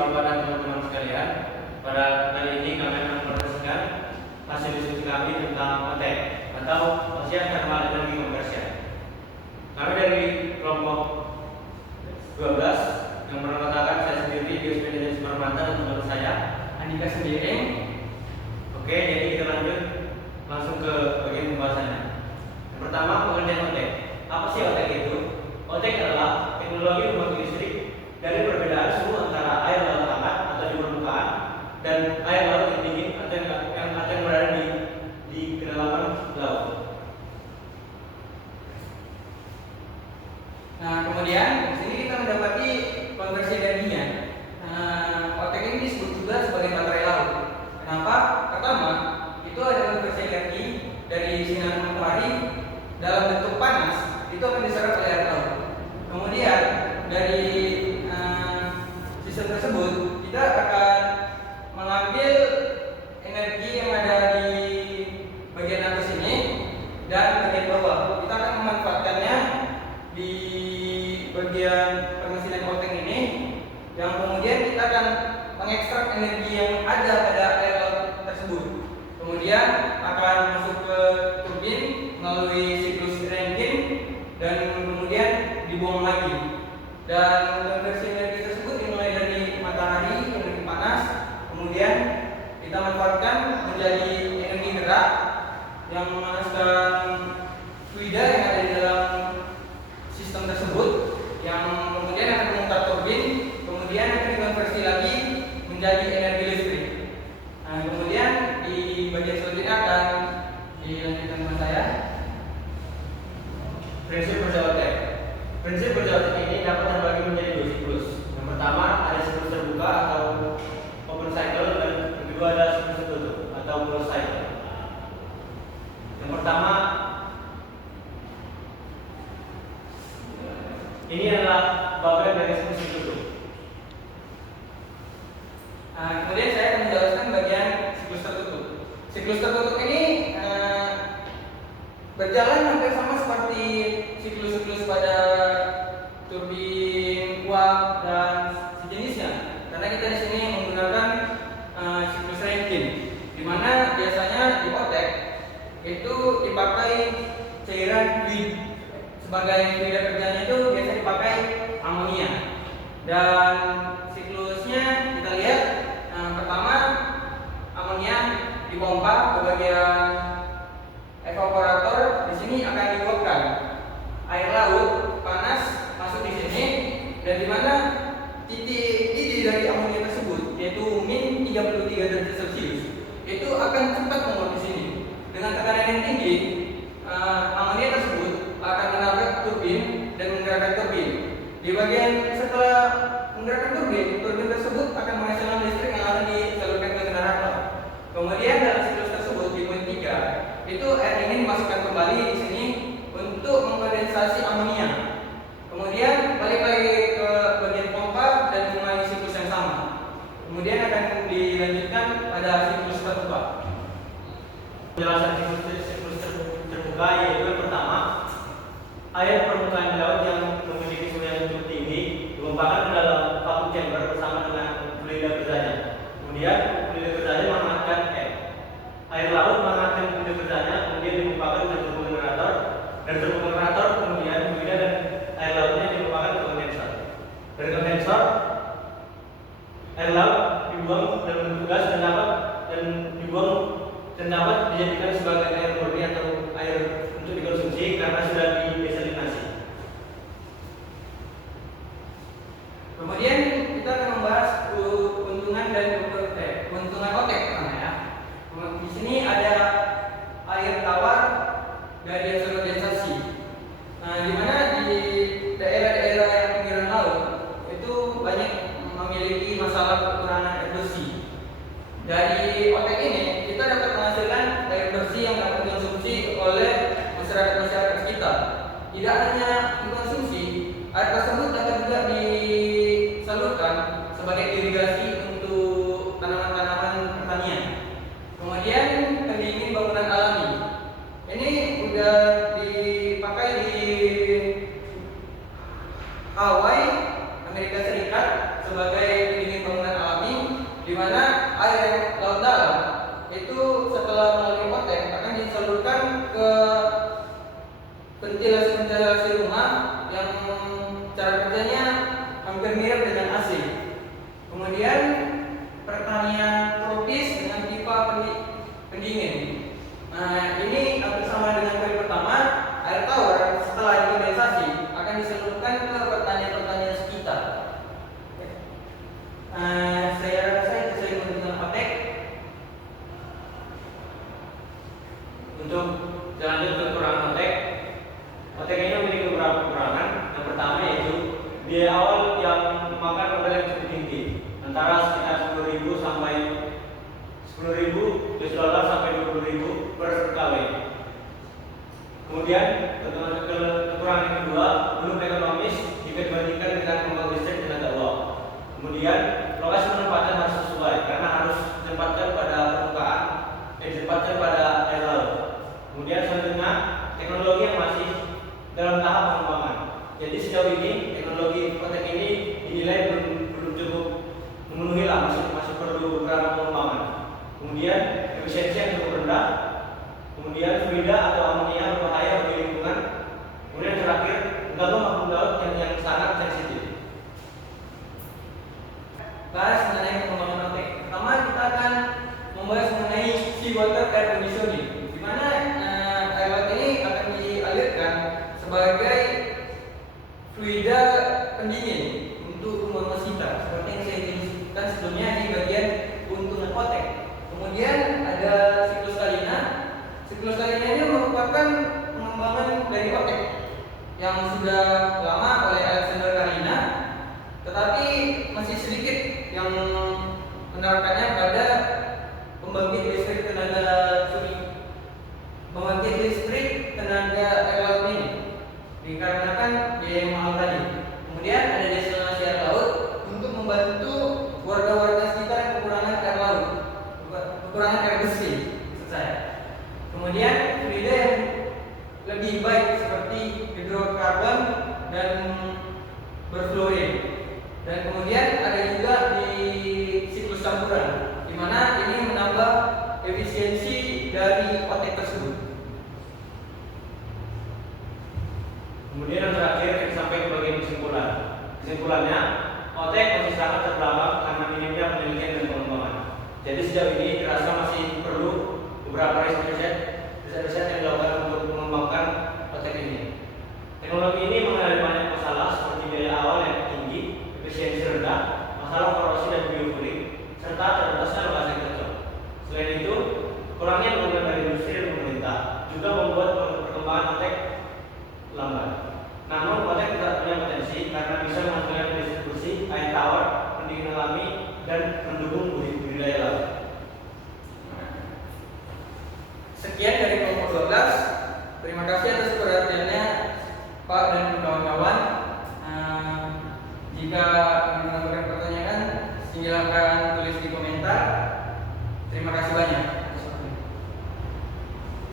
Bapak dan teman-teman sekalian. Pada kali ini kami akan mempresentasikan hasil diskusi kami tentang OTEK atau Ocean Thermal Energy Conversion. Kami dari kelompok 12 yang beranggotakan saya sendiri, Dios Manajer Sumarmata, dan teman saya Andika Sembiring. Oke, jadi kita lanjut langsung ke bagian pembahasannya. Yang pertama, pengertian OTEK. Apa sih OTEK itu? OTEK adalah teknologi pembangkit listrik dari perbedaan suhu antara air laut hangat atau di permukaan dan air laut yang dingin atau yang berada di kedalaman laut. Nah, kemudian di sini kita mendapati konversi energinya. OTEK ini disebut juga sebagai baterai laut. Kenapa? Pertama, itu ada konversi energi dari sinar matahari dalam bentuk panas, itu akan diserap oleh air laut. Kemudian dari sistem tersebut kita akan mengambil energi yang ada di bagian atas ini dan bagian bawah. Kita akan memanfaatkannya di bagian pengisian OTEK ini, yang kemudian kita akan mengekstrak energi yang ada pada air laut tersebut. Kemudian akan masuk ke turbin melalui siklus Rankine dan kemudian dibuang lagi. Dan konversi energi tersebut dimulai dari matahari, energi panas, kemudian kita manfaatkan menjadi energi gerak yang memanaskan fluida yang ada di dalam sistem tersebut, yang kemudian akan memutar turbin, kemudian akan dikonversi lagi menjadi energi listrik. Nah, kemudian di bagian selanjutnya akan dilanjutkan dengan saya. Prinsip kerja OTEK. Prinsip kerja OTEK ini dapat terbagi menjadi dua siklus. Yang pertama ada siklus terbuka atau open cycle, dan yang kedua ada siklus tertutup atau closed cycle. Yang pertama, ini adalah bagian dari siklus tertutup. Nah, kemudian saya akan menjelaskan bagian siklus tertutup. Siklus tertutup ini berjalan hampir sama seperti siklus-siklus pada turbin uap dan sejenisnya. Karena kita di sini menggunakan siklus Rankine, di mana biasanya di OTEK itu dipakai cairan fluid. Sebagai fluida kerjanya itu biasa dipakai amonia. Dan siklusnya kita lihat, pertama amonia dipompa ke bagian evaporator. Di sini akan diuapkan air laut panas masuk di sini, dan di mana titik didih dari amonia tersebut, yaitu min 33 derajat Celcius, itu akan cepat menguap di sini. Dengan tekanan yang tinggi, amonia tersebut akan menabrak turbin dan menggerakkan turbin. Di bagian setelah menggerakkan turbin, turbin tersebut akan menghasilkan listrik yang akan disalurkan ke generator. Kemudian dalam siklus tersebut di poin 3, itu air ini dimasukkan kembali di sini untuk mengkondensasi amonia. Kemudian balik lagi ke bagian pompa dan mengulangi siklus yang sama. Kemudian akan dilanjutkan pada siklus terbuka. Penjelasan siklus terbuka yaitu yang pertama, air permukaan laut yang memiliki suhu yang cukup tinggi ditumpahkan ke dalam vacuum chamber bersama dengan fluida kerjanya. Kemudian fluida kerjanya menghangatkan air laut menghangatkan fluida kerjanya, kemudian ditumpahkan ke turbin generator, dan turbin generator kemudian fluida dan air lautnya ditumpahkan ke kondensor. Dari kondensor, air laut dibuang dalam bentuk gas dan dapat dijadikan sebagai air murni atau air untuk dikonsumsi karena sudah didesalinasi. Kemudian kita akan membahas keuntungan dan keuntungan OTEK pertama ya. Di sini ada air tawar dari hasil kondensasi. Nah, di mana di daerah-daerah yang pinggiran laut itu banyak memiliki masalah kekurangan air bersih. Dari OTEK ini kita dapat menghasilkan air bersih yang dapat dikonsumsi oleh masyarakat sekitar. Tidak hanya dikonsumsi, air tersebut dapat juga disalurkan sebagai irigasi untuk tanaman-tanaman pertanian. Kemudian pendingin bangunan alami. Ini sudah dipakai di Hawaii, Amerika Serikat sebagai pendingin bangunan mana air laut dalam itu setelah melalui otek akan disalurkan ke ventilasi rumah yang cara kerjanya hampir mirip dengan AC. Kemudian pertanian tropis dengan pipa pendingin. Nah, ini hampir sama dengan poin pertama. Air tawar setelah dikondensasi akan disalurkan ke pertanian sekitar. Saya rasa itu saya menggunakan otek. Untuk lanjut ke kekurangan otek, otek ini memiliki beberapa kekurangan. Yang pertama yaitu biaya awal yang memakan modal yang cukup tinggi, antara sekitar 10.000 sampai 10.000 US dollar sampai 20.000 per KW. Kemudian kekurangan yang kedua, belum ekonomis jika dibandingkan dengan pembangkit listrik tenaga uap. Kemudian lokasi penempatan harus sesuai karena harus ditempatkan pada permukaan dan ditempatkan pada air laut. Kemudian selanjutnya teknologi yang masih dalam tahap pengembangan. Jadi sejauh ini teknologi otek ini dinilai belum cukup memenuhi lah, masih perlu beberapa pengembangan. Kemudian efisiensi yang cukup rendah. Kemudian fluida atau amonia berbahaya bagi lingkungan. Kemudian terakhir mengganggu makhluk laut yang sangat sensitif. Bahas mengenai pengembangan otek. Pertama kita akan membahas mengenai seawater air conditioning, di mana air laut ini akan dialirkan sebagai fluida pendingin untuk rumah kita, seperti yang saya jelaskan sebelumnya di bagian keuntungan otek. Kemudian ada siklus Kalina. Siklus Kalina ini merupakan pengembangan dari otek yang sudah lama oleh Alexander Kalina, tetapi masih sedikit yang menerapkannya pada pembangkit listrik tenaga air laut ini, dikarenakan biaya yang mahal tadi. Kemudian ada desalinasi air laut untuk membantu warga-warga sekitar yang kekurangan air laut, kekurangan air bersih, maksud saya. Kemudian fluida yang lebih baik seperti hidrokarbon dan berfluorin. Dan kemudian ada juga di siklus campuran, di mana ini menambah efisiensi dari otek tersebut. Kemudian yang terakhir kita sampai ke bagian kesimpulan. Kesimpulannya, otek masih sangat terbelakang karena minimnya penelitian dan pengembangan. Jadi sejauh ini dirasa masih perlu beberapa riset yang dilakukan untuk mengembangkan otek ini. Teknologi ini mengalami banyak masalah seperti biaya awal yang tinggi, efisiensi rendah, masalah korosi dan biofulik, serta terbatasnya lokasi yang cocok. Selain itu, kurangnya dukungan dari industri dan pemerintah juga membuat perkembangan otek lambat. Namun otek tetap punya potensi karena bisa menghasilkan distribusi air tawar, pendingin alami, dan mendukung budidaya laut. Sekian dari kelompok 12. Terima kasih atas perhatiannya Pak dan kawan-kawan. Jika